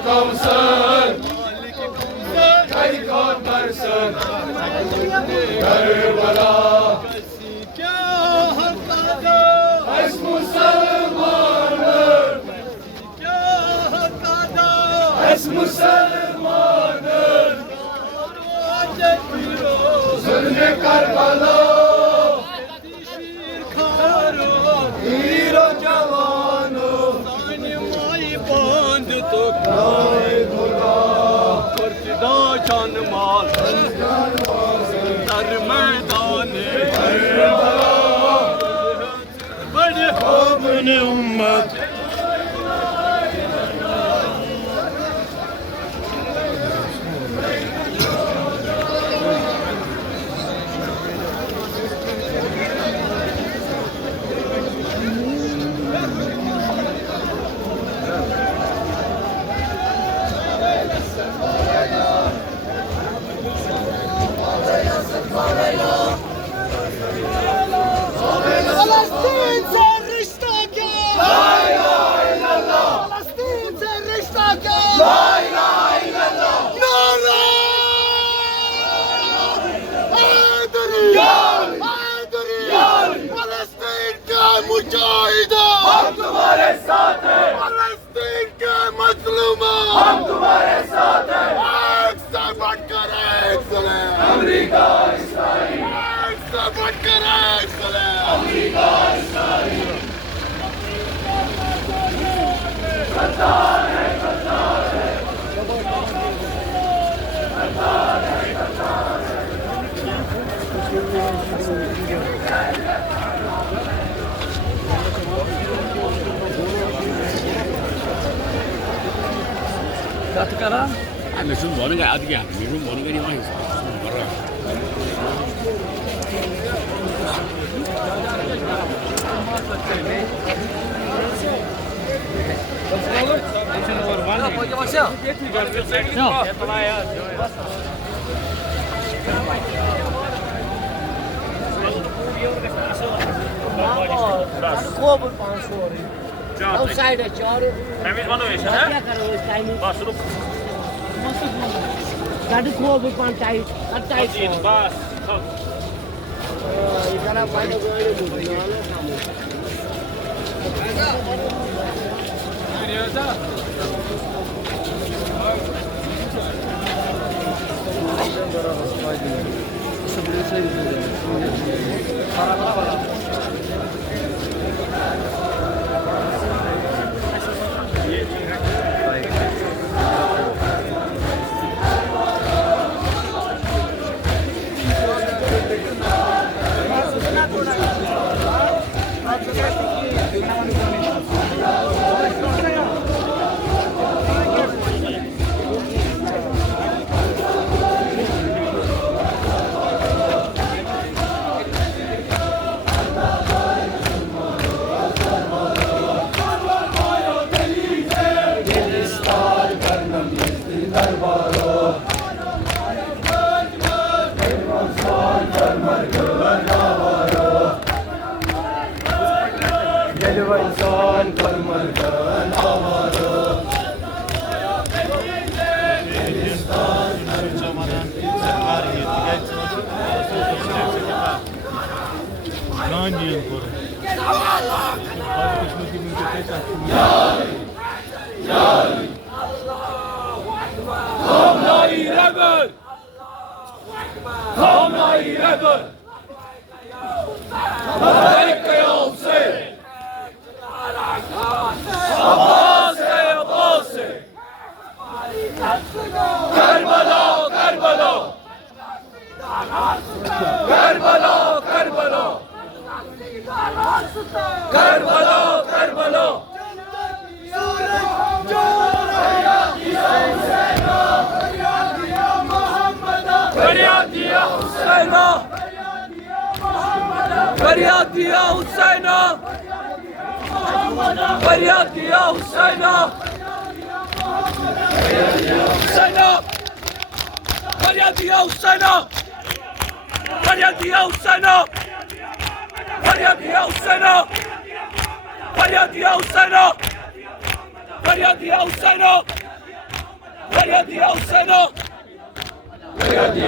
Kavsar, kay Kavsar, Karbala, es Müslümanım, es Müslümanım, zulme Karbala, hero जवानो माई बांध तो खुदा जान माल दर मैदान बड़े अपने उम्मत हम तुम्हारे साथ हैं, फलस्तीन के मजलूमों हम तुम्हारे साथ हैं, एक से बढ़कर एक सलाम अमेरिका इसराइल, एक से बढ़कर एक सलाम अमेरिका इसराइल, कतार है, कतार है, कतार है, कतार है। Ai, sun buono che altri anni, mi sono buono che rimane Outside a chore. Temiz bana verin ha? क्या करो इस टाइम में? Bas dur. गाड़ी को भी पान tight tight Git bas. Kalk. इधर पानी को ये बोल Hayati Hussein! Hayati